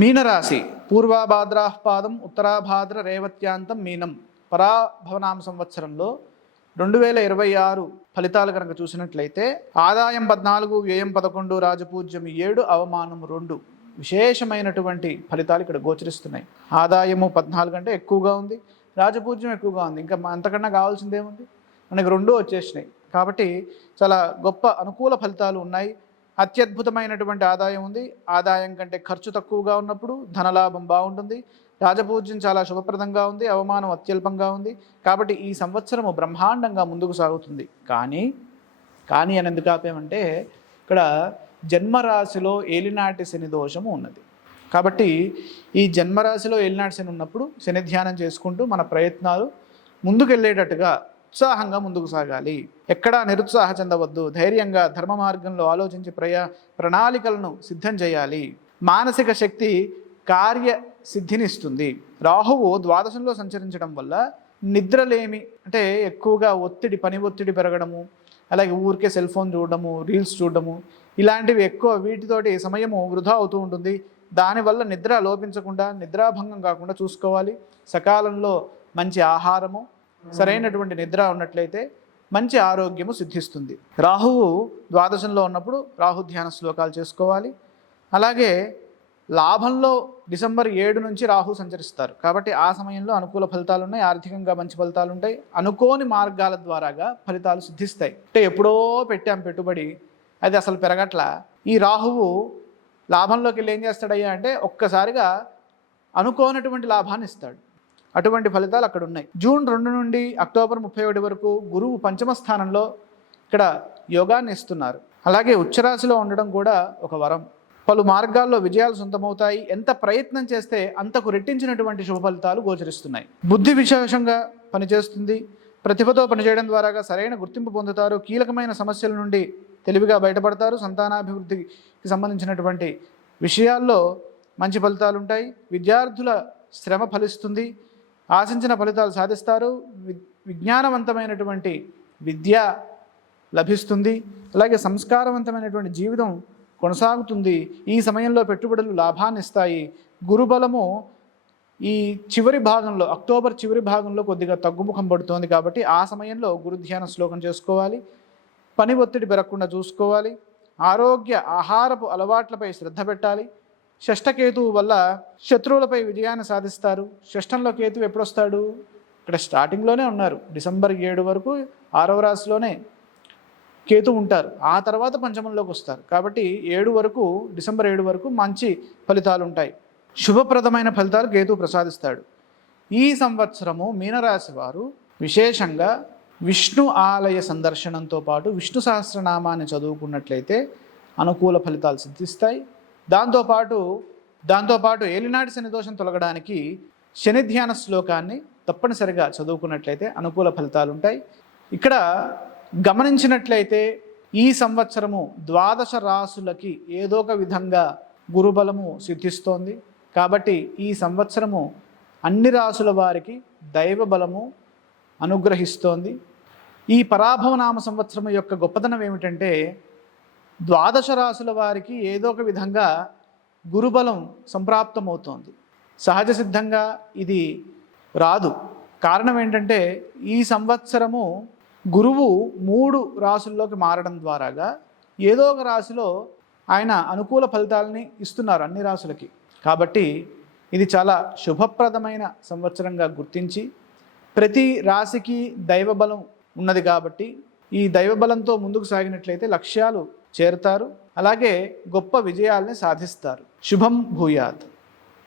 మీనరాశి పూర్వాభాద్రాపాదం ఉత్తరాభాద్ర రేవత్యాంతం మీనం పరాభవనామ సంవత్సరంలో 2026 ఫలితాలు కనుక చూసినట్లయితే ఆదాయం 14, వ్యయం 11, రాజపూజ్యం 7, అవమానం 2 విశేషమైనటువంటి ఫలితాలు ఇక్కడ గోచరిస్తున్నాయి. ఆదాయము 14 కంటే ఎక్కువగా ఉంది, రాజపూజ్యం ఎక్కువగా ఉంది. ఇంకా అంతకన్నా కావాల్సిందేముంది, మనకి 2 వచ్చేసినాయి. కాబట్టి చాలా గొప్ప అనుకూల ఫలితాలు ఉన్నాయి. అత్యద్భుతమైనటువంటి ఆదాయం ఉంది. ఆదాయం కంటే ఖర్చు తక్కువగా ఉన్నప్పుడు ధనలాభం బాగుంటుంది. రాజపూజ్యం చాలా శుభప్రదంగా ఉంది, అవమానం అత్యల్పంగా ఉంది. కాబట్టి ఈ సంవత్సరము బ్రహ్మాండంగా ముందుకు సాగుతుంది. కానీ అని ఎందుకు ఆపేమంటే ఇక్కడ జన్మరాశిలో ఏలినాటి శని దోషము ఉన్నది. కాబట్టి ఈ జన్మరాశిలో ఏలినాటి శని ఉన్నప్పుడు శని ధ్యానం చేసుకుంటూ మన ప్రయత్నాలు ముందుకెళ్ళేటట్టుగా ఉత్సాహంగా ముందుకు సాగాలి. ఎక్కడా నిరుత్సాహ చెందవద్దు. ధైర్యంగా ధర్మ మార్గంలో ఆలోచించి ప్రణాళికలను సిద్ధం చేయాలి. మానసిక శక్తి కార్య సిద్ధినిస్తుంది. రాహువు ద్వాదశంలో సంచరించడం వల్ల నిద్రలేమి, అంటే ఎక్కువగా పని ఒత్తిడి పెరగడము, అలాగే ఊరికే సెల్ ఫోన్ చూడడము, రీల్స్ చూడడము, ఇలాంటివి ఎక్కువ, వీటితోటి సమయము వృధా అవుతూ ఉంటుంది. దానివల్ల నిద్ర లోపించకుండా, నిద్రాభంగం కాకుండా చూసుకోవాలి. సకాలంలో మంచి ఆహారము, సరైనటువంటి నిద్ర ఉన్నట్లయితే మంచి ఆరోగ్యము సిద్ధిస్తుంది. రాహువు ద్వాదశంలో ఉన్నప్పుడు రాహు ధ్యాన శ్లోకాలు చేసుకోవాలి. అలాగే లాభంలో డిసెంబర్ 7 నుంచి రాహు సంచరిస్తారు. కాబట్టి ఆ సమయంలో అనుకూల ఫలితాలు ఉన్నాయి, ఆర్థికంగా మంచి ఫలితాలు ఉంటాయి. అనుకోని మార్గాల ద్వారాగా ఫలితాలు సిద్ధిస్తాయి. అంటే ఎప్పుడో పెట్టాం పెట్టుబడి, అది అసలు పెరగట్లా. ఈ రాహువు లాభంలోకి వెళ్ళి ఏం చేస్తాడయ్యా అంటే ఒక్కసారిగా అనుకోనటువంటి లాభాన్ని ఇస్తాడు. అటువంటి ఫలితాలు అక్కడ ఉన్నాయి. జూన్ 2 నుండి అక్టోబర్ 31 వరకు గురువు పంచమ స్థానంలో ఇక్కడ యోగాన్ని ఇస్తున్నారు. అలాగే ఉచ్చరాశిలో ఉండడం కూడా ఒక వరం. పలు మార్గాల్లో విజయాలు సొంతమవుతాయి. ఎంత ప్రయత్నం చేస్తే అంతకు రెట్టించినటువంటి శుభ ఫలితాలు గోచరిస్తున్నాయి. బుద్ధి విశేషంగా పనిచేస్తుంది. ప్రతిభతో పనిచేయడం ద్వారా సరైన గుర్తింపు పొందుతారు. కీలకమైన సమస్యల నుండి తెలివిగా బయటపడతారు. సంతానాభివృద్ధికి సంబంధించినటువంటి విషయాల్లో మంచి ఫలితాలు ఉంటాయి. విద్యార్థుల శ్రమ ఫలిస్తుంది. ఆశించిన ఫలితాలు సాధిస్తారు. విజ్ఞానవంతమైనటువంటి విద్య లభిస్తుంది. అలాగే సంస్కారవంతమైనటువంటి జీవితం కొనసాగుతుంది. ఈ సమయంలో పెట్టుబడులు లాభాన్ని ఇస్తాయి. గురుబలము ఈ చివరి భాగంలో, అక్టోబర్ చివరి భాగంలో కొద్దిగా తగ్గుముఖం పడుతోంది. కాబట్టి ఆ సమయంలో గురుధ్యాన శ్లోకం చేసుకోవాలి. పని ఒత్తిడి పెరగకుండా చూసుకోవాలి. ఆరోగ్య ఆహారపు అలవాట్లపై శ్రద్ధ పెట్టాలి. షష్ఠకేతువు వల్ల శత్రువులపై విజయాన్ని సాధిస్తారు. షష్ఠంలో కేతువు ఎప్పుడొస్తాడు? ఇక్కడ స్టార్టింగ్లోనే ఉన్నారు. డిసెంబర్ 7 వరకు 6వ రాశిలోనే కేతు ఉంటారు. ఆ తర్వాత పంచమంలోకి వస్తారు. కాబట్టి డిసెంబర్ 7 వరకు మంచి ఫలితాలు ఉంటాయి. శుభప్రదమైన ఫలితాలు కేతు ప్రసాదిస్తాడు. ఈ సంవత్సరము మీనరాశి వారు విశేషంగా విష్ణు ఆలయ సందర్శనంతో పాటు విష్ణు సహస్రనామాన్ని చదువుకున్నట్లయితే అనుకూల ఫలితాలు సిద్ధిస్తాయి. దాంతోపాటు ఏలినాటి శని దోషం తొలగడానికి శని ధ్యాన శ్లోకాన్ని తప్పనిసరిగా చదువుకున్నట్లయితే అనుకూల ఫలితాలు ఉంటాయి. ఇక్కడ గమనించినట్లయితే ఈ సంవత్సరము ద్వాదశ రాశులకి ఏదో ఒక విధంగా గురుబలము సిద్ధిస్తోంది. కాబట్టి ఈ సంవత్సరము అన్ని రాశుల వారికి దైవ బలము అనుగ్రహిస్తోంది. ఈ పరాభవనామ సంవత్సరం యొక్క గొప్పతనం ఏమిటంటే ద్వాదశ రాశుల వారికి ఏదో ఒక విధంగా గురుబలం సంప్రాప్తమవుతోంది. సహజ సిద్ధంగా ఇది రాదు. కారణం ఏంటంటే ఈ సంవత్సరము గురువు 3 రాశుల్లోకి మారడం ద్వారాగా ఏదో ఒక రాశిలో ఆయన అనుకూల ఫలితాలని ఇస్తున్నారు అన్ని రాశులకి. కాబట్టి ఇది చాలా శుభప్రదమైన సంవత్సరంగా గుర్తించి ప్రతి రాశికి దైవబలం ఉన్నది. కాబట్టి ఈ దైవబలంతో ముందుకు సాగినట్లయితే లక్ష్యాలు చేరుతారు. అలాగే గొప్ప విజయాల్ని సాధిస్తారు. శుభం భూయాత్.